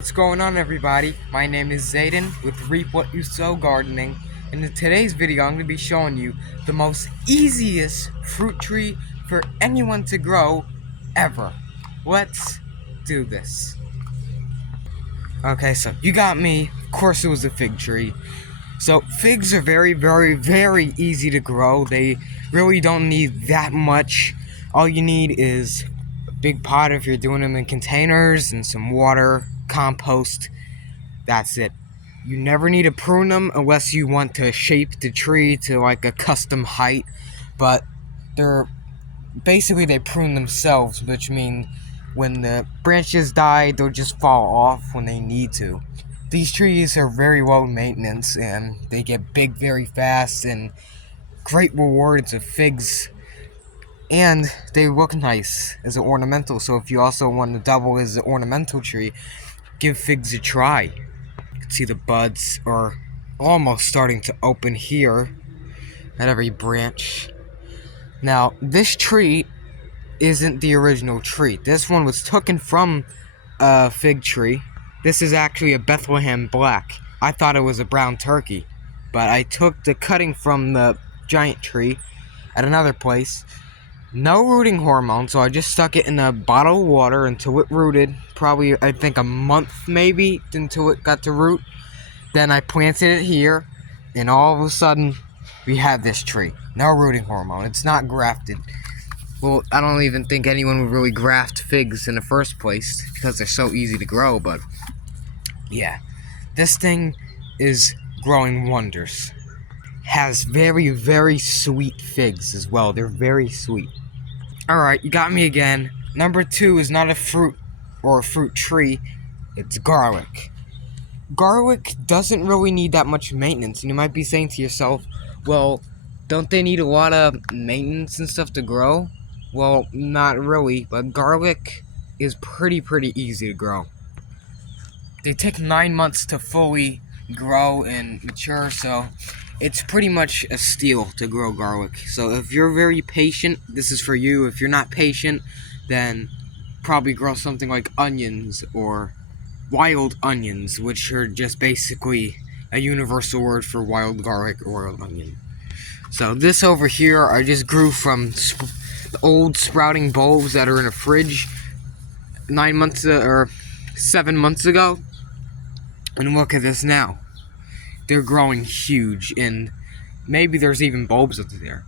What's going on, everybody? My name is Zayden with Reap What You Sow Gardening, and in today's video I'm going to be showing you the most easiest fruit tree for anyone to grow ever. Let's do this. Okay, so you got me. Of course it was a fig tree. So figs are very easy to grow. They really don't need that much. All you need is a big pot if you're doing them in containers and some water, compost. That's it. You never need to prune them unless you want to shape the tree to like a custom height, but they prune themselves, which means when the branches die, they'll just fall off when they need to. These trees are very low maintenance and they get big very fast, and great rewards of figs, and they look nice as an ornamental. So if you also want to double as an ornamental tree, give figs a try. You can see the buds are almost starting to open here at every branch. Now, this tree isn't the original tree. This one was taken from a fig tree. This is actually a Bethlehem Black. I thought it was a brown turkey, but I took the cutting from the giant tree at another place. No rooting hormone, so I just stuck it in a bottle of water until it rooted. Probably, I think, a month maybe until it got to root. Then I planted it here, and all of a sudden, we have this tree. No rooting hormone. It's not grafted. Well, I don't even think anyone would really graft figs in the first place because they're so easy to grow, but yeah. This thing is growing wonders. Has very sweet figs as well. They're very sweet. Alright, you got me again. Number 2 is not a fruit or a fruit tree. It's garlic. Garlic doesn't really need that much maintenance, and you might be saying to yourself, well, don't they need a lot of maintenance and stuff to grow? Well, not really, but garlic is pretty easy to grow. They take 9 months to fully grow and mature, so it's pretty much a steal to grow garlic. So if you're very patient, this is for you. If you're not patient, then probably grow something like onions or wild onions, which are just basically a universal word for wild garlic or wild onion. So this over here, I just grew from old sprouting bulbs that are in a fridge 9 months or 7 months ago. And look at this now. They're growing huge, and maybe there's even bulbs up there.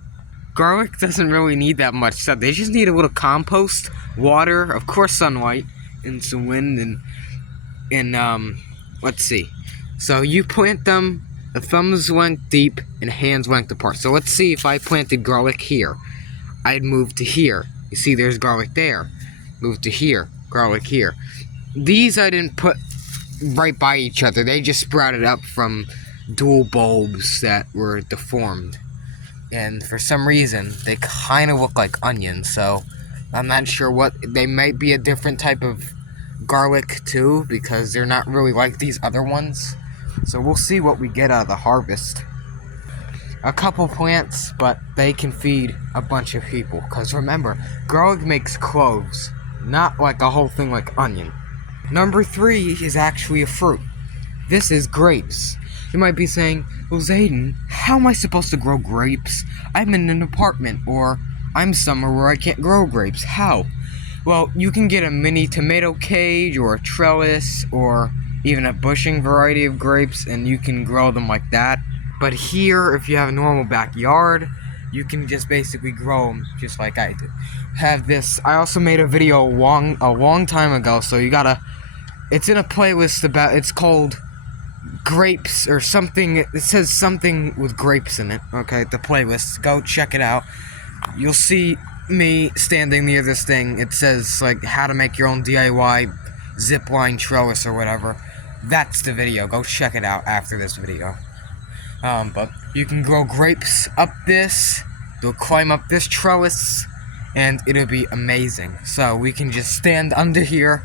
Garlic doesn't really need that much stuff. They just need a little compost, water, of course sunlight, and some wind, and let's see. So you plant them, the thumbs went deep and hands went apart. So let's see if I planted garlic here. I'd move to here. You see there's garlic there. Move to here, garlic here. These I didn't put right by each other. They just sprouted up from dual bulbs that were deformed, and for some reason they kind of look like onions, so I'm not sure what. They might be a different type of garlic too, because they're not really like these other ones. So we'll see what we get out of the harvest. A couple plants, but they can feed a bunch of people, because remember, garlic makes cloves, not like a whole thing like onion. Number 3 is actually a fruit. This is grapes. You might be saying, well, Zayden, how am I supposed to grow grapes? I'm in an apartment, or I'm somewhere where I can't grow grapes. How? Well, you can get a mini tomato cage, or a trellis, or even a bushing variety of grapes, and you can grow them like that. But here, if you have a normal backyard, you can just basically grow them just like I did. Have this. I also made a video a long time ago, so you gotta. It's in a playlist about. It's called grapes or something. It says something with grapes in it. Okay, the playlist. Go check it out. You'll see me standing near this thing. It says like how to make your own DIY zipline trellis or whatever. That's the video. Go check it out after this video. But you can grow grapes up this. They'll climb up this trellis, and it'll be amazing. So we can just stand under here,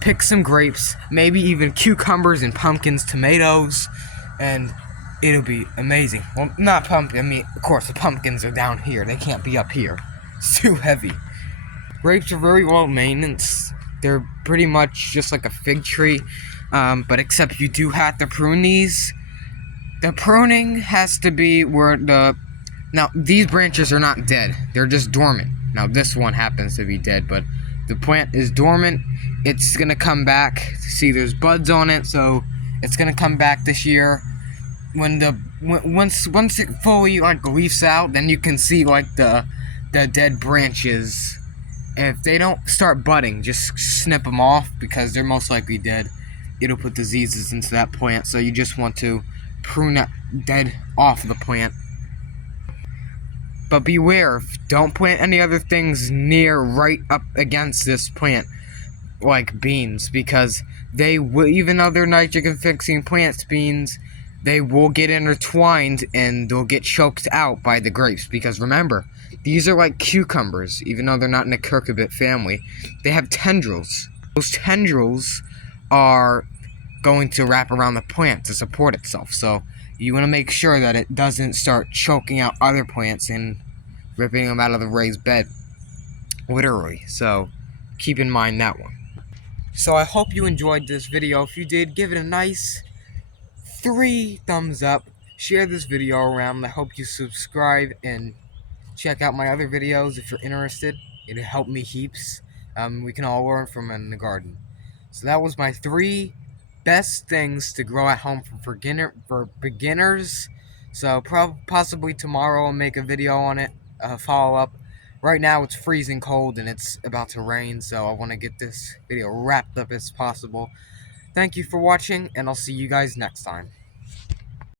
pick some grapes, maybe even cucumbers and pumpkins, tomatoes, and it'll be amazing. Well, not pumpkin. I mean, of course, the pumpkins are down here. They can't be up here. It's too heavy. Grapes are very low maintenance. They're pretty much just like a fig tree. But except you do have to prune these. The pruning has to be where now these branches are not dead, they're just dormant. Now this one happens to be dead, but the plant is dormant. It's gonna come back. See, there's buds on it, so it's gonna come back this year. Once it fully leaves out, then you can see the dead branches. If they don't start budding, just snip them off because they're most likely dead. It'll put diseases into that plant, so you just want to prune that dead off the plant. But beware, don't plant any other things right up against this plant, like beans, because they will, even though they're nitrogen fixing plants, beans, they will get intertwined and they'll get choked out by the grapes. Because remember, these are like cucumbers, even though they're not in the cucurbit family. They have tendrils. Those tendrils are going to wrap around the plant to support itself. So you want to make sure that it doesn't start choking out other plants and ripping them out of the raised bed. Literally. So keep in mind that one. So I hope you enjoyed this video. If you did, give it a nice 3 thumbs up. Share this video around. I hope you subscribe and check out my other videos if you're interested. It'll help me heaps. We can all learn from in the garden. So that was my 3 best things to grow at home for beginners. So possibly tomorrow I'll make a video on it, follow up. Right now it's freezing cold and it's about to rain, so I want to get this video wrapped up as possible. Thank you for watching, and I'll see you guys next time.